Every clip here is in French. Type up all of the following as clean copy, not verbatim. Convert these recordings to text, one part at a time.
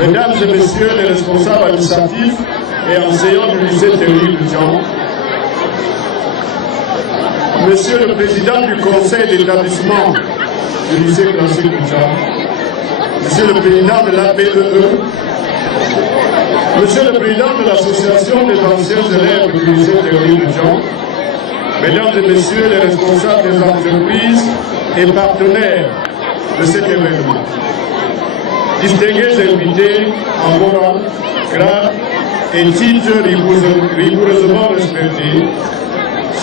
Mesdames et Messieurs les responsables administratifs et enseignants du lycée théorique de Jean, Monsieur le Président du Conseil d'établissement du lycée classique de Jean, Monsieur le Président de l'APEE, Monsieur le Président de l'Association des anciens élèves du lycée théorique de Jean, Mesdames et Messieurs les responsables des entreprises et partenaires de cet événement, distingués invités en moral, grade et titres rigoureusement respectés,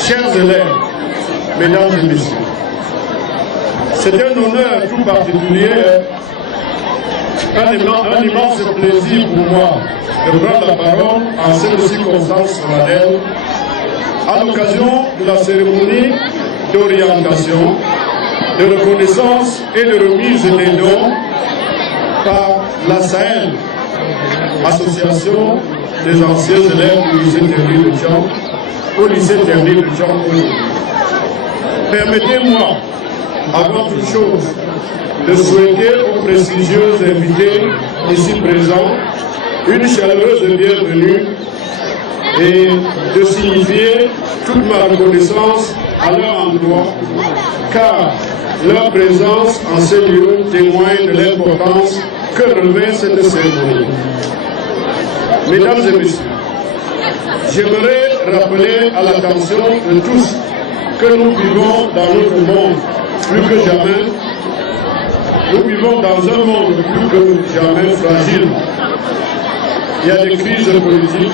chers élèves, Mesdames et Messieurs, c'est un honneur tout particulier, un immense plaisir pour moi de prendre la parole en cette circonstance solennelle à l'occasion de la cérémonie d'orientation, de reconnaissance et de remise des dons par la Sahel, Association des anciens élèves du lycée théorique de Jean, au lycée théorique de Jean. Permettez-moi, avant toute chose, de souhaiter aux prestigieux invités ici présents une chaleureuse bienvenue et de signifier toute ma reconnaissance à leur endroit, car leur présence en ces lieux témoigne de l'importance que revêt cette cérémonie. Mesdames et Messieurs, j'aimerais rappeler à l'attention de tous que nous vivons dans notre monde plus que jamais. Nous vivons dans un monde plus que jamais fragile. Il y a des crises politiques,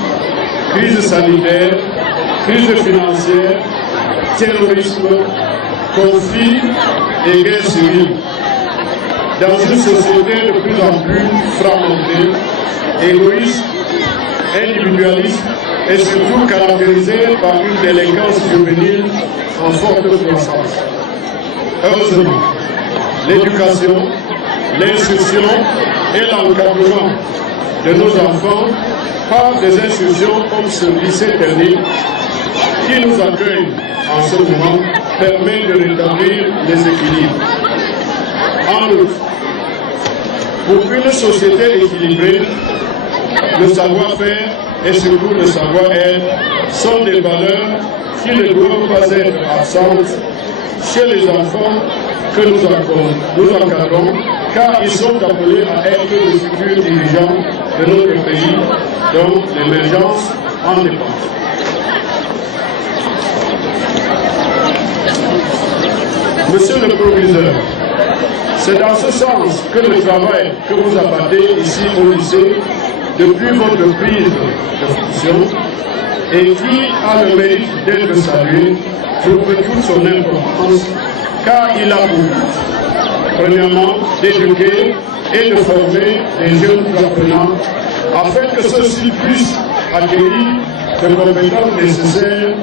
crises sanitaires, crises financières, terrorisme, conflits et guerres civiles. Dans une société de plus en plus fragmentée, égoïste, individualiste et surtout caractérisée par une délinquance juvénile en forte croissance. Heureusement, l'éducation, l'instruction et l'encadrement de nos enfants par des institutions comme ce lycée technique qui nous accueille en ce moment permet de rétablir les équilibres. En outre, pour une société équilibrée, le savoir-faire et surtout le savoir-être sont des valeurs qui ne doivent pas être absentes chez les enfants que nous encadrons, car ils sont appelés à être les futurs dirigeants de notre pays, dont l'émergence en dépend. Monsieur le proviseur, c'est dans ce sens que le travail que vous abattez ici au lycée depuis votre prise de fonction et qui a le mérite d'être salué trouve toute son importance, car il a pour but, premièrement, d'éduquer et de former les jeunes apprenants afin que ceux-ci puissent acquérir les compétences nécessaires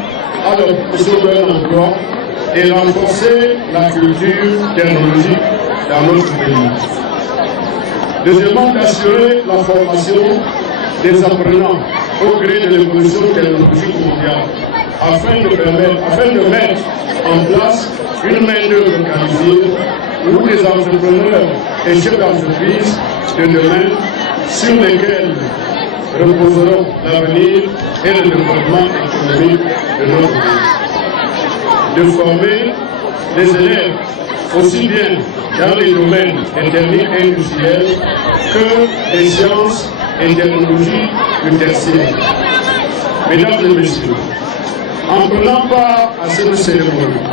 à l'obtention d'un emploi et renforcer la culture technologique dans notre pays. Deuxièmement, d'assurer la formation des apprenants au gré de l'évolution technologique mondiale, afin de mettre en place une main-d'œuvre qualifiée où les entrepreneurs et chefs d'entreprise de demain sur lesquels reposeront l'avenir et le développement économique de notre pays. De former les élèves aussi bien dans les domaines des techniques industrielles que des sciences et technologies du tertiaire. Mesdames et Messieurs, en prenant part à cette cérémonie,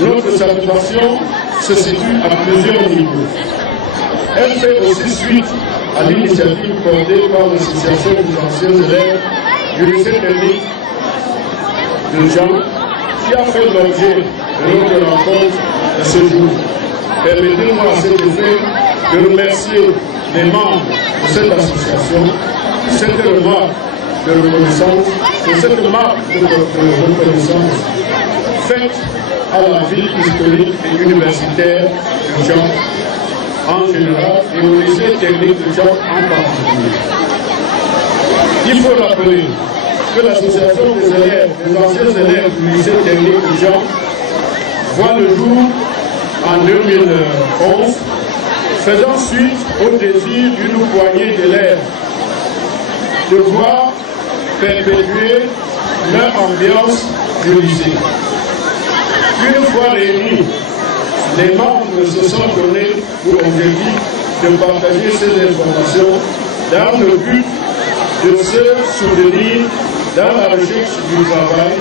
notre satisfaction se situe à plusieurs niveaux. Elle fait aussi suite à l'initiative portée par l'association des anciens élèves du lycée technique de Jean, qui a fait l'objet de notre rencontre de ce jour. Permettez-moi à cet effet de remercier les membres de cette association pour cette remarque de reconnaissance, pour cette marque de reconnaissance faite à la ville historique et universitaire de Jean en général et au lycée technique de Jean en particulier. Il faut rappeler que l'association des élèves, des anciens élèves du lycée technique de Jean voit le jour en 2011 faisant suite au désir d'une poignée d'élèves de voir perpétuer leur ambiance du lycée. Une fois réunis, les membres se sont donnés pour objectif de partager ces informations dans le but de se soutenir dans la recherche du travail,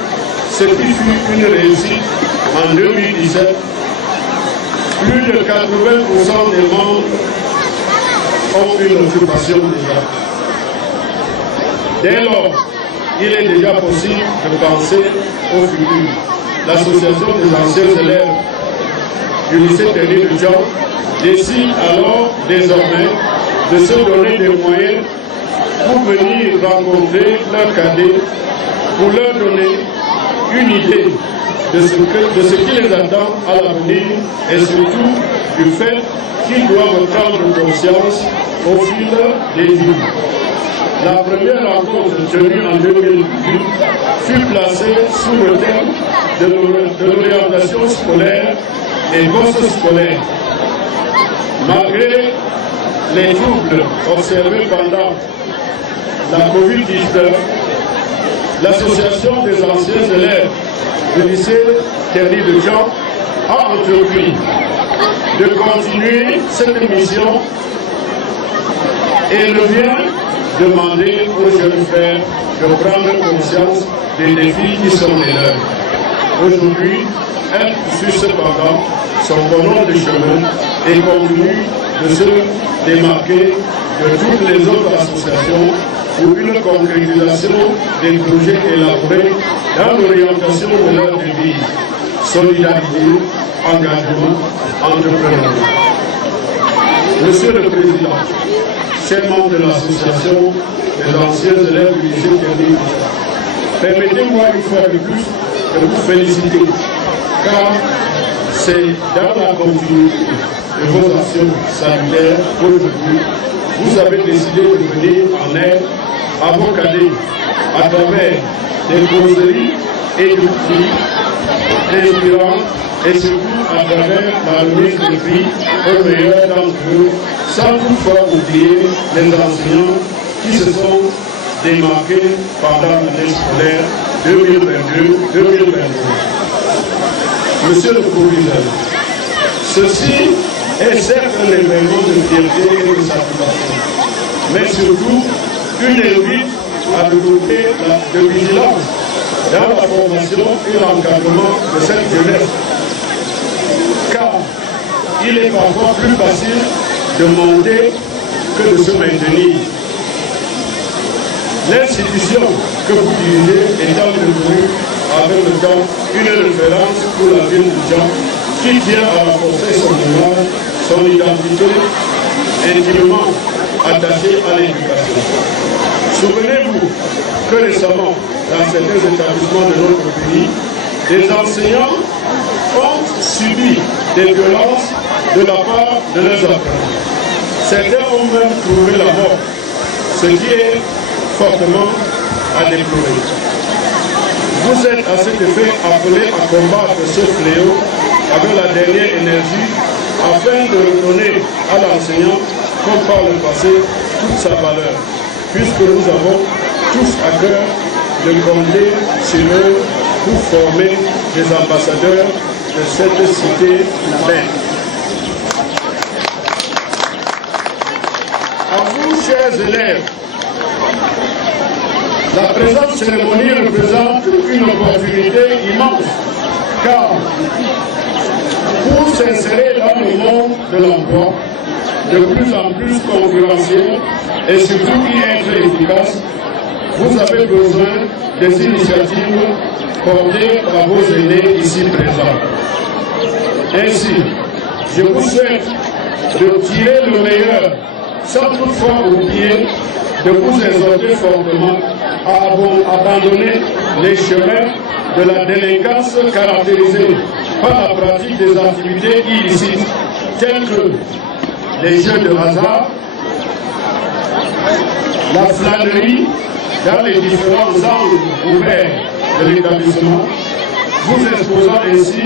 ce qui fut une réussite en 2017. Plus de 80% des membres ont une occupation déjà. Dès lors, il est déjà possible de penser au futur. L'association des anciens élèves du lycée Terry de Djan décide alors désormais de se donner des moyens pour venir rencontrer leurs cadets, pour leur donner une idée de ce qui les attend à l'avenir et surtout du fait qu'ils doivent prendre conscience au fil des jours. La première rencontre tenue en 2018 fut placée sous le thème de l'orientation scolaire et post-scolaire. Malgré les troubles observés pendant la COVID-19, l'association des anciens élèves du lycée Terry de Djan a entrepris de continuer cette mission et revient demander aux jeunes frères de prendre conscience des défis qui sont les leurs. Aujourd'hui, elle poursuit cependant son bonhomme de chemin et continue de se démarquer de toutes les autres associations pour une concrétisation des projets élaborés dans l'orientation de leur devise, solidarité, engagement, entrepreneuriat. Monsieur le Président, chers membres de l'association des anciens élèves du lycée Terry, permettez-moi une fois de plus de vous féliciter, car c'est dans la continuité de vos actions sanitaires qu'aujourd'hui, vous avez décidé de venir en aide à vos cadets à travers des causeries et des prix inspirants et surtout à travers la remise de prix aux meilleurs d'entre eux, sans toutefois oublier les enseignants qui se sont démarqués pendant l'année scolaire 2022-2023. Monsieur le Proviseur, ceci est certes un événement de fierté et de satisfaction, mais surtout une invite à développer de vigilance dans la formation et l'encadrement de cette jeunesse. Car il est parfois plus facile de monter que de se maintenir. L'institution que vous dirigez étant devenue avec le temps une référence pour la ville de Djan qui tient à renforcer son image, son identité intimement attachée à l'éducation. Souvenez-vous que récemment, dans certains établissements de notre pays, des enseignants ont subi des violences de la part de leurs apprenants. Certains ont même trouvé la mort, ce qui est fortement à déplorer. Vous êtes à cet effet appelés à combattre ce fléau avec la dernière énergie afin de redonner à l'enseignant, comme par le passé, toute sa valeur, puisque nous avons tous à cœur de compter sur eux pour former des ambassadeurs de cette cité belle. À vous, chers élèves, la présente cérémonie représente une opportunité immense, car pour s'insérer dans le monde de l'emploi, de plus en plus concurrentiel et surtout y être efficace, vous avez besoin des initiatives portées par vos aînés ici présents. Ainsi, je vous souhaite de tirer le meilleur, sans toutefois oublier de vous exhorter fortement à abandonner les chemins de la délinquance caractérisée par la pratique des activités illicites, telles que les jeux de hasard, la flânerie dans les différents angles ouverts de l'établissement, vous exposant ainsi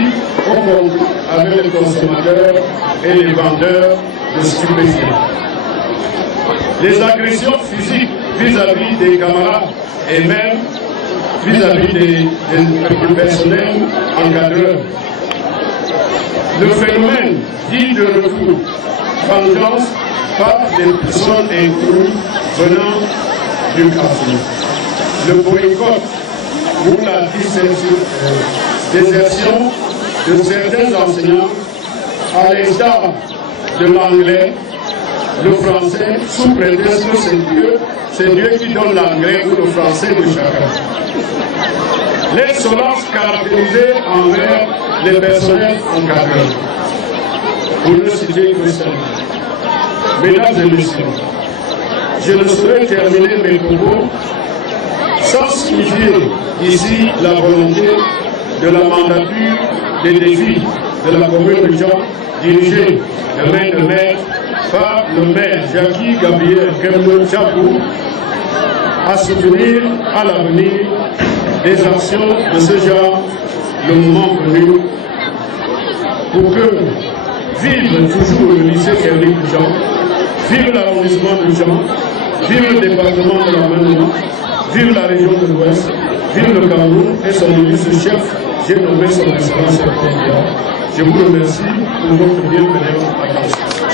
au contact avec les consommateurs et les vendeurs de stupéfiants. Les agressions physiques vis-à-vis des camarades et même vis-à-vis des personnels encadreurs. Le phénomène dit de recours, vengeance par des personnes inconnues venant du quartier. Le boycott ou la désertion de certains enseignants à l'instar de l'anglais, le français, sous prétexte que c'est Dieu qui donne l'anglais ou le français de chacun. L'insolence caractérisée envers les personnels encadreurs. Pour ne citer que ça. Mesdames et messieurs, je ne saurais terminer mes propos sans signifier ici la volonté de la mandature des défis de la commune de Jean, dirigée de main de maître par le maire Jackie Gabriel Kemno Tchapou, à soutenir à l'avenir des actions de ce genre le moment venu pour que vive toujours le lycée Kerlik de Jean, vive l'arrondissement de Jean, vive le département de la Manoma, vive la région de l'Ouest, vive le Cameroun et son ministre chef, j'ai nommé son excellence Président. Je vous remercie pour votre bienvenue attention.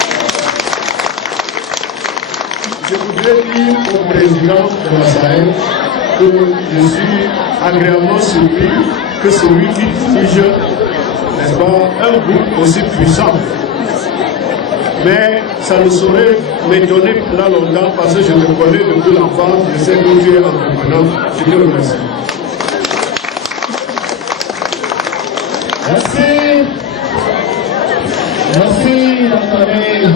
Je voudrais dire au président de la Sahel que je suis agréablement surpris que celui qui dirige, n'est-ce pas, un groupe aussi puissant. Mais ça ne saurait m'étonner pendant longtemps parce que je te connais depuis l'enfance, je sais que tu es entrepreneur. Je te remercie. Merci. Merci, Dr.